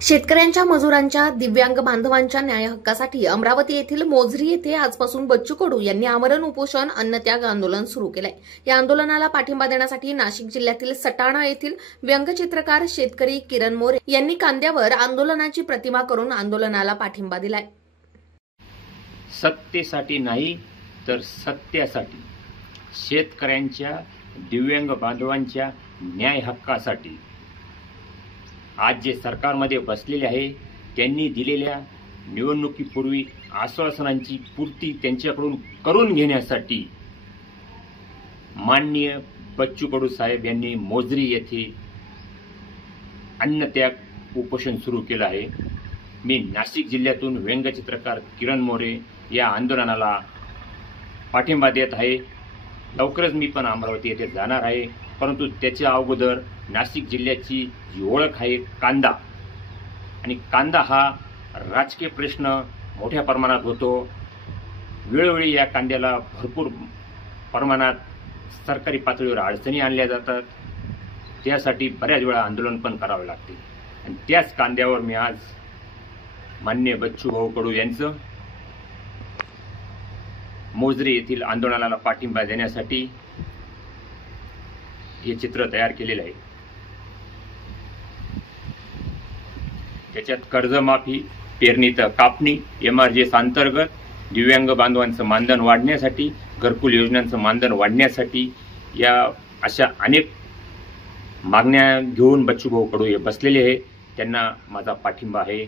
शेतकऱ्यांच्या, मजुरांच्या, दिव्यांग बांधवांच्या न्याय हक्कासाठी अमरावती येथील मोझरी येथे आजपासून बच्चू कडू यांनी आमरण उपोषण अन्नत्याग आंदोलन सुरू केलंय। या आंदोलनाला पाठिंबा देण्यासाठी नाशिक जिल्ह्यातील सटाणा येथील व्यंगचित्रकार शेतकरी किरण मोरे यांनी कांद्यावर आंदोलनाची प्रतिमा करून आंदोलनाला पाठिंबा दिलाय। सत्तेसाठी नाही तर सत्यासाठी, शेतकऱ्यांच्या, दिव्यांग बांधवांच्या न्याय हक्कासाठी आज जे सरकारमध्ये बसलेले आहे त्यांनी दिलेल्या निवडणुकीपूर्वी आश्वासनांची पूर्ती त्यांच्याकडून करून घेण्यासाठी माननीय बच्चू कडू साहेब यांनी मोझरी येथे अन्नत्याग उपोषण सुरू केलं आहे। मी नाशिक जिल्ह्यातून व्यंगचित्रकार किरण मोरे या आंदोलनाला पाठिंबा देत आहे। लवकरच मी पण अमरावती येथे जाणार आहे, परंतु त्याच्या अगोदर नाशिक जिल्ह्याची जी ओळख आहे कांदा, आणि कांदा हा राजकीय प्रश्न मोठ्या प्रमाणात होतो। वेळोवेळी या कांद्याला भरपूर प्रमाणात सरकारी पातळीवर अडचणी आणल्या जातात, त्यासाठी बऱ्याच वेळा आंदोलन पण करावे लागते। आणि त्याच कांद्यावर मी आज माननीय बच्चू भाऊ कडू यांचं मोझरी येथील आंदोलनाला पाठिंबा देण्यासाठी हे चित्र तयार केलेलं आहे। त्याच्यात कर्जमाफी, पेरणी तर कापणी, MRGS अंतर्गत दिव्यांग बांधवांचं मानधन वाढण्यासाठी, घरकुल योजनांचं मानधन वाढण्यासाठी या अशा अनेक मागण्या घेऊन बच्चू भाऊ कडू हे बसलेले आहे। त्यांना माझा पाठिंबा आहे।